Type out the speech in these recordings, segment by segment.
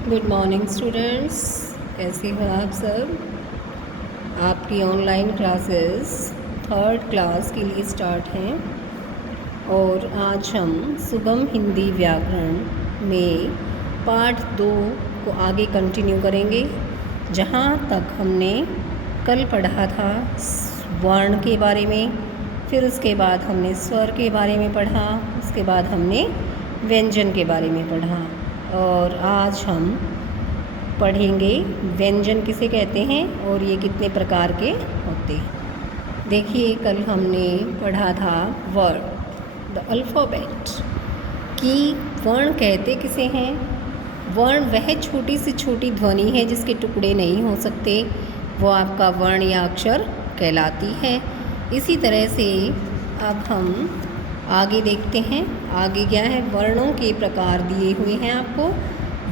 Good morning students, कैसे हो आप सब। आपकी ऑनलाइन क्लासेस थर्ड क्लास के लिए स्टार्ट हैं और आज हम सुगम हिंदी व्याकरण में पार्ट 2 को आगे कंटिन्यू करेंगे। जहाँ तक हमने कल पढ़ा था वर्ण के बारे में, फिर उसके बाद हमने स्वर के बारे में पढ़ा, उसके बाद हमने व्यंजन के बारे में पढ़ा और आज हम पढ़ेंगे व्यंजन किसे कहते हैं और ये कितने प्रकार के होते हैं। देखिए, कल हमने पढ़ा था वर्ण, द अल्फ़ाबेट, कि वर्ण कहते किसे हैं। वर्ण वह छोटी से छोटी ध्वनि है जिसके टुकड़े नहीं हो सकते, वो आपका वर्ण या अक्षर कहलाती है। इसी तरह से अब हम आगे देखते हैं। आगे क्या है, वर्णों के प्रकार दिए हुए हैं आपको।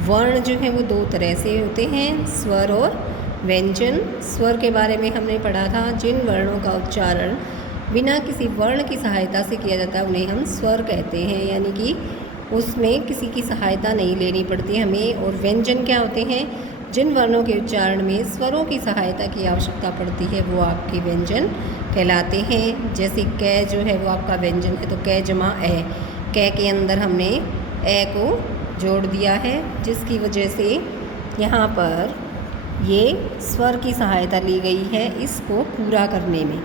वर्ण जो है वो दो तरह से होते हैं, स्वर और व्यंजन। स्वर के बारे में हमने पढ़ा था, जिन वर्णों का उच्चारण बिना किसी वर्ण की सहायता से किया जाता है उन्हें हम स्वर कहते हैं, यानी कि उसमें किसी की सहायता नहीं लेनी पड़ती हमें। और व्यंजन क्या होते हैं, जिन वर्णों के उच्चारण में स्वरों की सहायता की आवश्यकता पड़ती है वो आपके व्यंजन कहलाते हैं। जैसे कै जो है वो आपका व्यंजन है, तो कै जमा ए, कै के अंदर हमने ए को जोड़ दिया है, जिसकी वजह से यहाँ पर ये स्वर की सहायता ली गई है इसको पूरा करने में।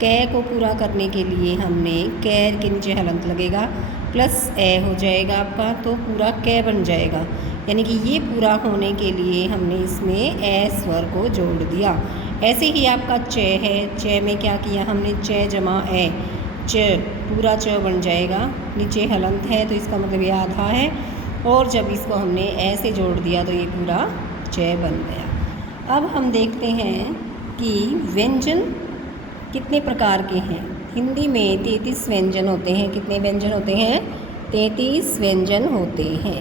कै को पूरा करने के लिए हमने कै के नीचे हलंत लगेगा प्लस ए हो जाएगा आपका, तो पूरा कै बन जाएगा। यानी कि ये पूरा होने के लिए हमने इसमें ए स्वर को जोड़ दिया। ऐसे ही आपका च है, च में क्या किया हमने, च जमा ए, च पूरा च बन जाएगा। नीचे हलंत है तो इसका मतलब ये आधा है, और जब इसको हमने ए से जोड़ दिया तो ये पूरा च बन गया। अब हम देखते हैं कि व्यंजन कितने प्रकार के हैं। हिंदी में 33 व्यंजन होते हैं। कितने व्यंजन होते हैं? 33 व्यंजन होते हैं।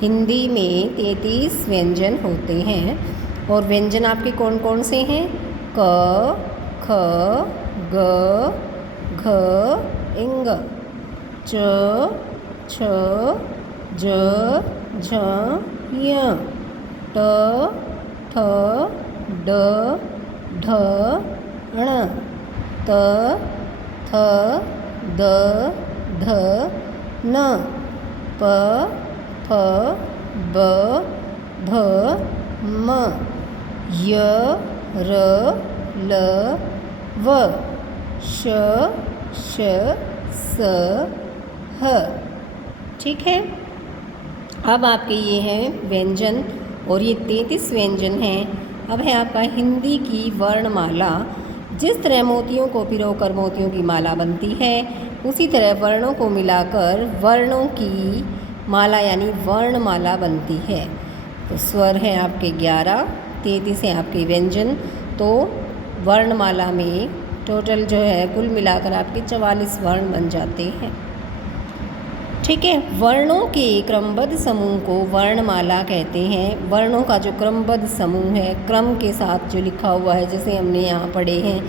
हिंदी में 33 व्यंजन होते हैं। और व्यंजन आपके कौन कौन से हैं? क, ख, ग, घ, इंग, च, छ, ज, झ, य, ट, ठ, ड, ढ, ण, त, थ, द, ध, न, प, फ, ब, भ, म, य, र, ल, व, श, श, स, ह। ठीक है। अब आपके ये हैं व्यंजन और ये 33 व्यंजन हैं। अब है आपका हिंदी की वर्णमाला। जिस तरह मोतियों को पिरोकर मोतियों की माला बनती है, उसी तरह वर्णों को मिलाकर वर्णों की माला यानी वर्णमाला बनती है। तो स्वर हैं आपके 11, 33 हैं आपके व्यंजन। तो वर्णमाला में टोटल जो है कुल मिलाकर आपके 44 वर्ण बन जाते हैं। ठीक है। वर्णों के क्रमबद्ध समूह को वर्णमाला कहते हैं। वर्णों का जो क्रमबद्ध समूह है, क्रम के साथ जो लिखा हुआ है, जैसे हमने यहाँ पढ़े हैं,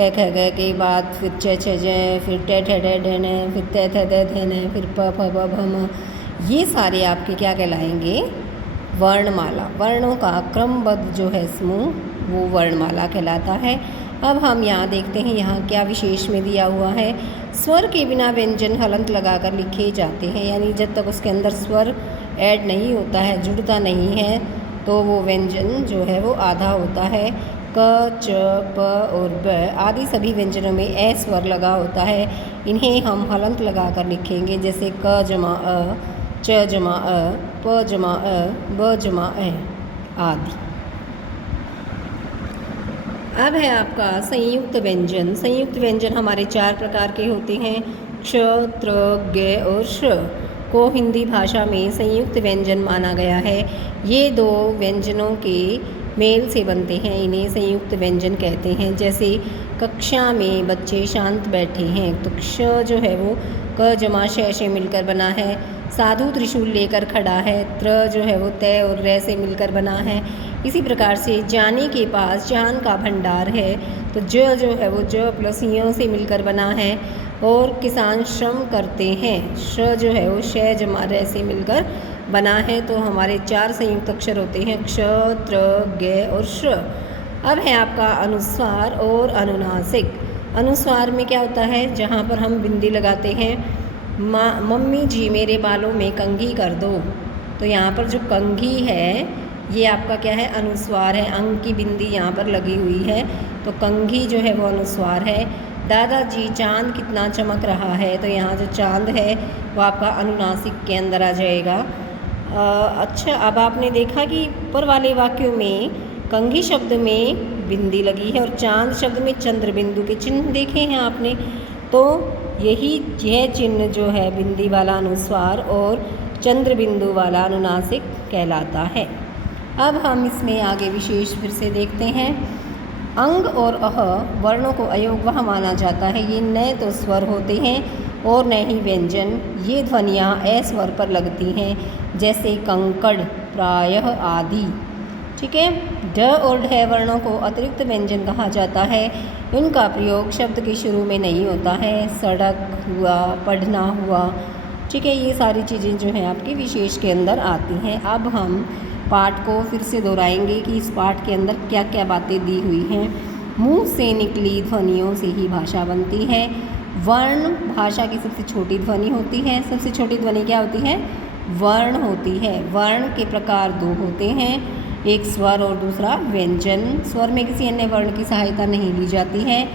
क ख ग के बाद फिर च छ ज, फिर ट ठ ड ढ न, फिर त थ द ध न, फिर प फ ब भ म, ये सारे आपके क्या कहलाएंगे? वर्णमाला। वर्णों का क्रमबद्ध जो है समूह वो वर्णमाला कहलाता है। अब हम यहाँ देखते हैं यहाँ क्या विशेष में दिया हुआ है। स्वर के बिना व्यंजन हलंत लगाकर लिखे जाते हैं, यानी जब तक उसके अंदर स्वर ऐड नहीं होता है, जुड़ता नहीं है, तो वो व्यंजन जो है वो आधा होता है। क, च, प और ब आदि सभी व्यंजनों में ए स्वर लगा होता है। इन्हें हम हलंत लगाकर लिखेंगे, जैसे क जमा अ, च जमा अ, प जमा अ, ब जमा अ आदि। अब है आपका संयुक्त व्यंजन। संयुक्त व्यंजन हमारे 4 प्रकार के होते हैं, क्ष, त्र, ग और श को हिंदी भाषा में संयुक्त व्यंजन माना गया है। ये दो व्यंजनों के मेल से बनते हैं, इन्हें संयुक्त व्यंजन कहते हैं। जैसे कक्षा में बच्चे शांत बैठे हैं, तो क्ष जो है वो क जमा श से मिलकर बना है। साधु त्रिशूल लेकर खड़ा है, त्र जो है वो तय और रे से मिलकर बना है। इसी प्रकार से जाने के पास जान का भंडार है, तो ज जो है वो ज प्लस य से मिलकर बना है। और किसान श्रम करते हैं, श जो है वो श जमा रे से मिलकर बना है। तो हमारे 4 संयुक्त अक्षर होते हैं क्ष, त्र, ग और श। अब है आपका अनुस्वार और अनुनासिक। अनुस्वार में क्या होता है, जहाँ पर हम बिंदी लगाते हैं, मम्मी जी मेरे बालों में कंघी कर दो। तो यहाँ पर जो कंघी है ये आपका क्या है, अनुस्वार है। अंग की बिंदी यहाँ पर लगी हुई है, तो कंघी जो है वो अनुस्वार है। दादाजी चांद कितना चमक रहा है, तो यहाँ जो चांद है वो आपका अनुनासिक के अंदर आ जाएगा। अच्छा, अब आपने देखा कि ऊपर वाले वाक्यों में कंघी शब्द में बिंदी लगी है और चांद शब्द में चंद्र बिंदु के चिन्ह देखे हैं आपने। तो यह चिन्ह जो है बिंदी वाला अनुस्वार और चंद्र बिंदु वाला अनुनासिक कहलाता है। अब हम इसमें आगे विशेष फिर से देखते हैं। अंग और अह वर्णों को अयोगवाह माना जाता है। ये न तो स्वर होते हैं और न ही व्यंजन। ये ध्वनियाँ ए स्वर पर लगती हैं, जैसे कंकड़, प्रायः आदि। ठीक है। ड और ढ वर्णों को अतिरिक्त व्यंजन कहा जाता है। उनका प्रयोग शब्द के शुरू में नहीं होता है। सड़क हुआ, पढ़ना हुआ, ठीक है, ये सारी चीज़ें जो हैं आपकी विशेष के अंदर आती हैं। अब हम पाठ को फिर से दोहराएंगे कि इस पाठ के अंदर क्या क्या बातें दी हुई हैं। मुंह से निकली ध्वनियों से ही भाषा बनती है। वर्ण भाषा की सबसे छोटी ध्वनि होती है। सबसे छोटी ध्वनि क्या होती है, वर्ण होती है। वर्ण के प्रकार 2 होते हैं, एक स्वर और दूसरा व्यंजन। स्वर में किसी अन्य वर्ण की सहायता नहीं ली जाती है।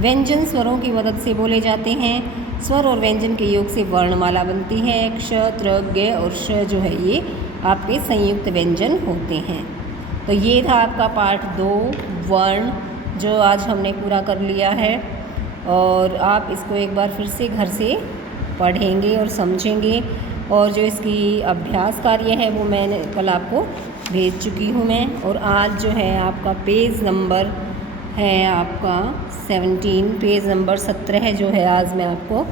व्यंजन स्वरों की मदद से बोले जाते हैं। स्वर और व्यंजन के योग से वर्णमाला बनती है। क्ष, त्र, ग और श जो है ये आपके संयुक्त व्यंजन होते हैं। तो ये था आपका पाठ 2 वर्ण, जो आज हमने पूरा कर लिया है। और आप इसको एक बार फिर से घर से पढ़ेंगे और समझेंगे। और जो इसकी अभ्यास कार्य है वो मैंने कल आपको भेज चुकी हूँ मैं। और आज जो है आपका पेज नंबर है आपका 17, पेज नंबर 17 जो है आज मैं आपको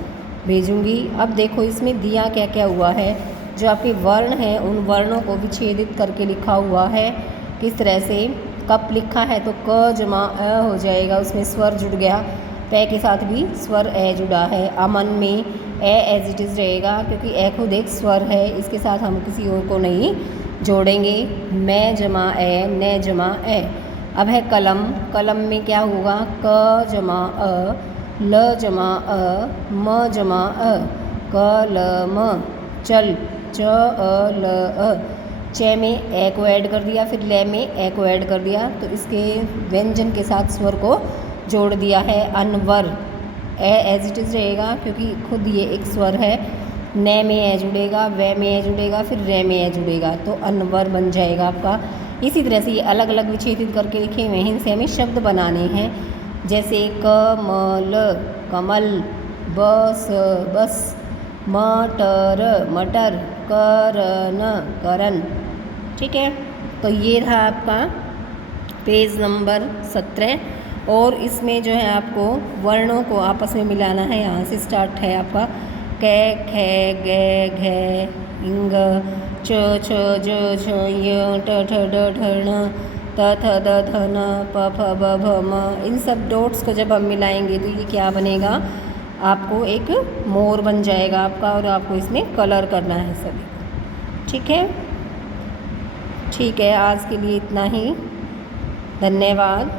भेजूँगी। अब देखो इसमें दिया क्या क्या हुआ है। जो आपके वर्ण हैं उन वर्णों को विच्छेदित करके लिखा हुआ है। किस तरह से, कप लिखा है तो क जमा अ हो जाएगा, उसमें स्वर जुड़ गया। पै के साथ भी स्वर ए जुड़ा है। अमन में ए एज इट इज़ रहेगा, क्योंकि ए खुद एक स्वर है, इसके साथ हम किसी और को नहीं जोड़ेंगे। मैं जमा ए, न जमा ए। अब है कलम। कलम में क्या होगा, क जमा अ, ल जमा अ, म जमा अ, क ल म। चल, च अ ल अ। च में ए को ऐड कर दिया, फिर ल में ए को ऐड कर दिया, तो इसके व्यंजन के साथ स्वर को जोड़ दिया है। अनवर, ए एज इट इज़ रहेगा, क्योंकि खुद ये एक स्वर है। न में ए जुड़ेगा, व में ए जुड़ेगा, फिर र में ए जुड़ेगा, तो अनवर बन जाएगा आपका। इसी तरह से ये अलग अलग विच्छेदित करके लिखे हुए हैं। इनसे हमें शब्द बनाने हैं, जैसे कमल, कमल, बस, बस, मटर, मटर, करन, करन। ठीक है। तो ये था आपका पेज नंबर 17। और इसमें जो है आपको वर्णों को आपस में मिलाना है। यहाँ से स्टार्ट है आपका कै, खे, गे, घे, इंग, च, छ, ज, छ, य, ट, ठ, ड, ढ, ण, त, थ, द, ध, न, प, फ, ब, भ, म। इन सब डॉट्स को जब हम मिलाएंगे तो ये क्या बनेगा, आपको एक मोर बन जाएगा आपका। और आपको इसमें कलर करना है सभी। ठीक है, ठीक है, आज के लिए इतना ही। धन्यवाद।